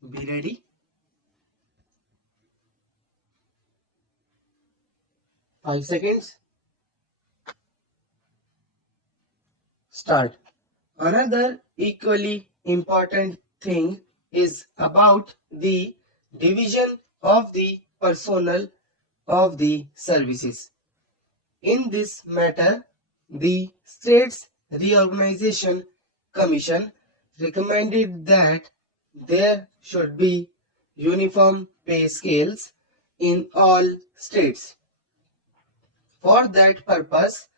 Be ready. 5 seconds. Start. Another equally important thing is about the division of the personnel of the services. In this matter, the States Reorganization Commission recommended that there should be uniform pay scales in all states. For that purpose,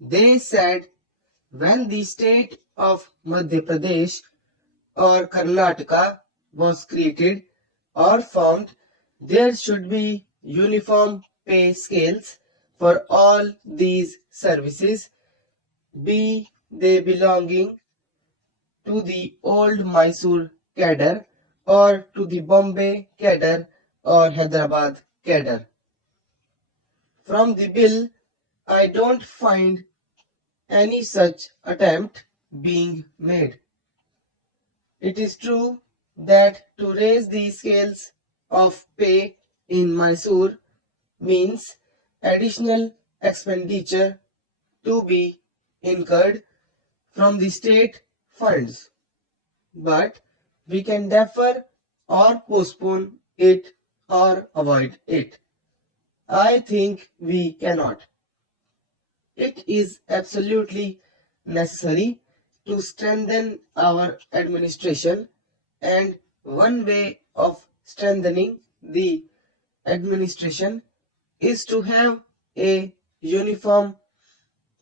they said when the state of Madhya Pradesh or Karnataka was created or formed, there should be uniform pay scales for all these services, be they belonging to the old Mysore cadre or to the Bombay cadre or Hyderabad cadre. From the bill, I don't find any such attempt being made. It is true that to raise the scales of pay in Mysore means additional expenditure to be incurred from the state funds, but we can defer or postpone it or avoid it. I think we cannot. It is absolutely necessary to strengthen our administration, and one way of strengthening the administration is to have a uniform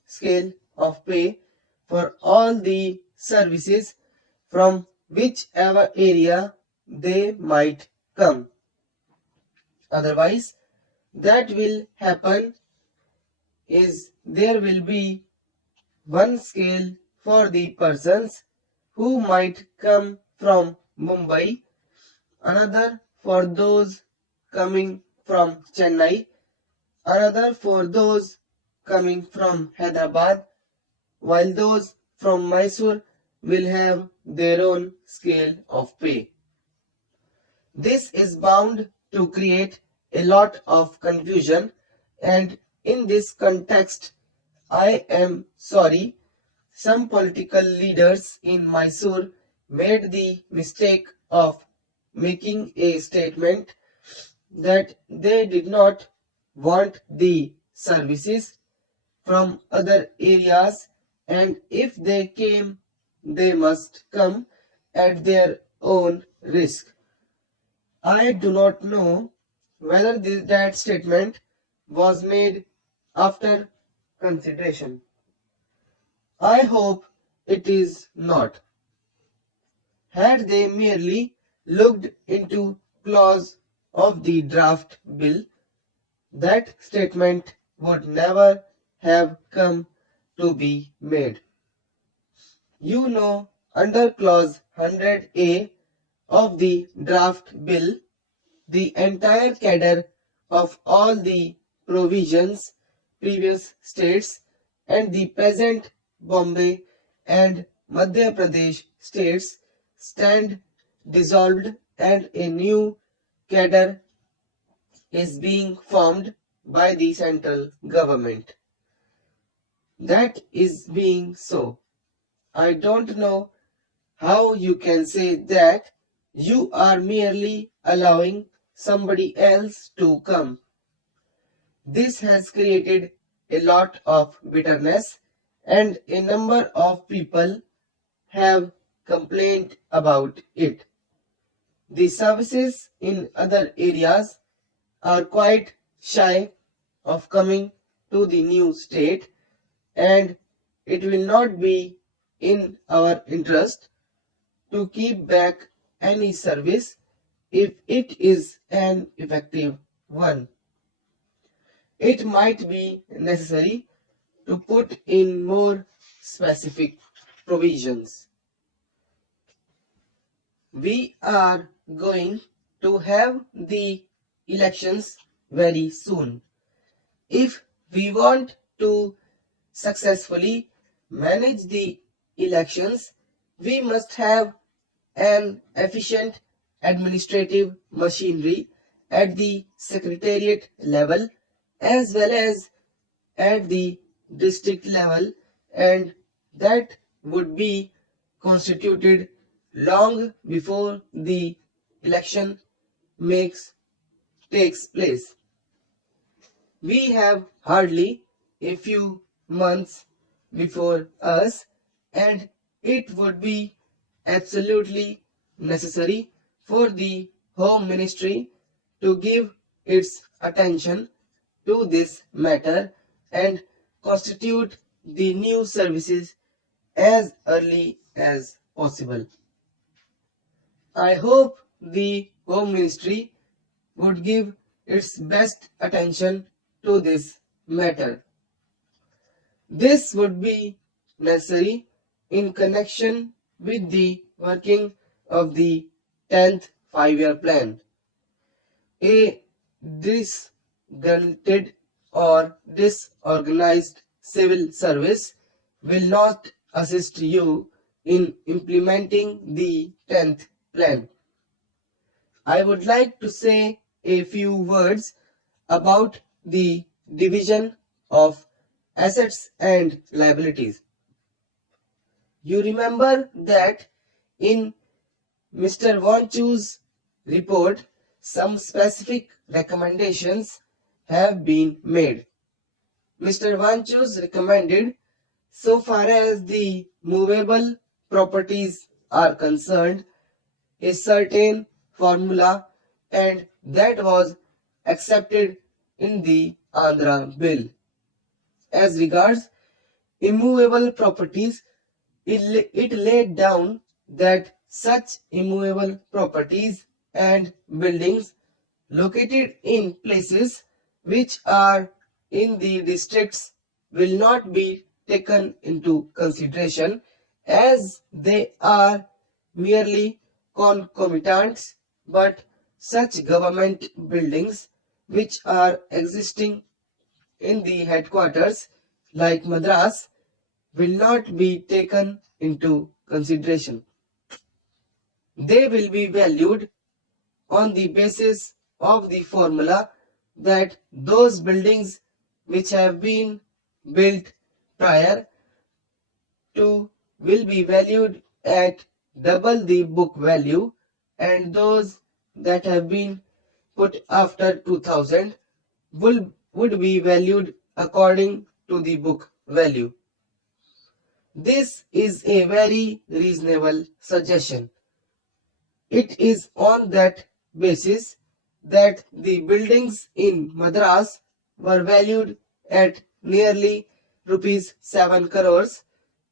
scale of pay for all the services from whichever area they might come. Otherwise, that will happen is there will be one scale for the persons who might come from Mumbai, another for those coming from Chennai, another for those coming from Hyderabad, while those from Mysore will have their own scale of pay. This is bound to create a lot of confusion, and in this context, I am sorry some political leaders in Mysore made the mistake of making a statement that they did not want the services from other areas, and if they came, they must come at their own risk. I do not know whether that statement was made after consideration. I hope it is not. Had they merely looked into clause of the draft bill, that statement would never have come to be made. You know, under clause 100A of the draft bill, the entire cadre of all the provisions, previous states, and the present Bombay and Madhya Pradesh states stand dissolved, and a new cadre is being formed by the central government. That is being so. I don't know how you can say that you are merely allowing somebody else to come. This has created a lot of bitterness, and a number of people have complained about it. The services in other areas are quite shy of coming to the new state, and it will not be in our interest to keep back any service if it is an effective one. It might be necessary to put in more specific provisions. We are going to have the elections very soon. If we want to successfully manage the elections, we must have an efficient administrative machinery at the secretariat level as well as at the district level, and that would be constituted long before the election takes place. We have hardly a few months before us, and it would be absolutely necessary for the Home Ministry to give its attention to this matter and constitute the new services as early as possible. I hope the Home Ministry would give its best attention to this matter. This would be necessary in connection with the working of the 10th 5-year plan. A disgruntled or disorganized civil service will not assist you in implementing the 10th plan. I would like to say a few words about the division of assets and liabilities. You remember that in Mr. Wanchu's report, some specific recommendations have been made. Mr. Wanchu's recommended, so far as the movable properties are concerned, a certain formula, and that was accepted in the Andhra bill. As regards immovable properties, it laid down that such immovable properties and buildings located in places which are in the districts will not be taken into consideration as they are merely concomitants, but such government buildings which are existing in the headquarters like Madras will not be taken into consideration. They will be valued on the basis of the formula that those buildings which have been built prior to will be valued at double the book value, and those that have been put after 2000 would be valued according to the book value. This is a very reasonable suggestion. It is on that basis that the buildings in Madras were valued at nearly rupees 7 crores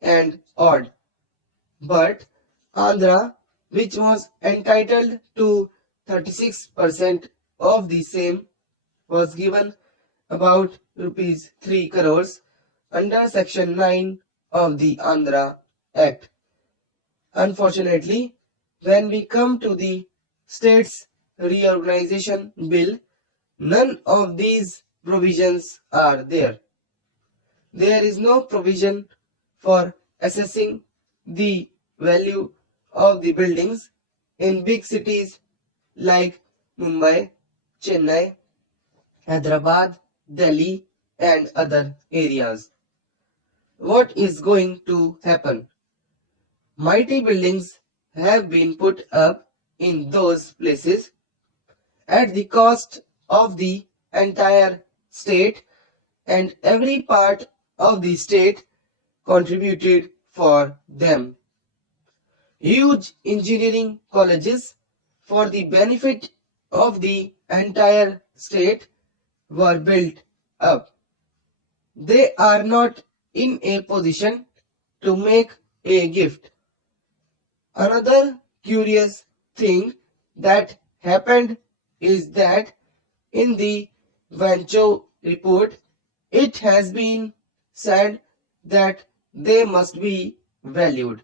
and odd. But Andhra, which was entitled to 36% of the same, was given about rupees 3 crores under section 9 of the Andhra Act. Unfortunately, when we come to the state's reorganization bill, none of these provisions are there. There is no provision for assessing the value of the buildings in big cities like Mumbai, Chennai, Hyderabad, Delhi, and other areas. What is going to happen? Mighty buildings have been put up in those places at the cost of the entire state, and every part of the state contributed for them. Huge engineering colleges for the benefit of the entire state were built up. They are not in a position to make a gift. Another curious thing that happened is that in the Vancho report, it has been said that they must be valued.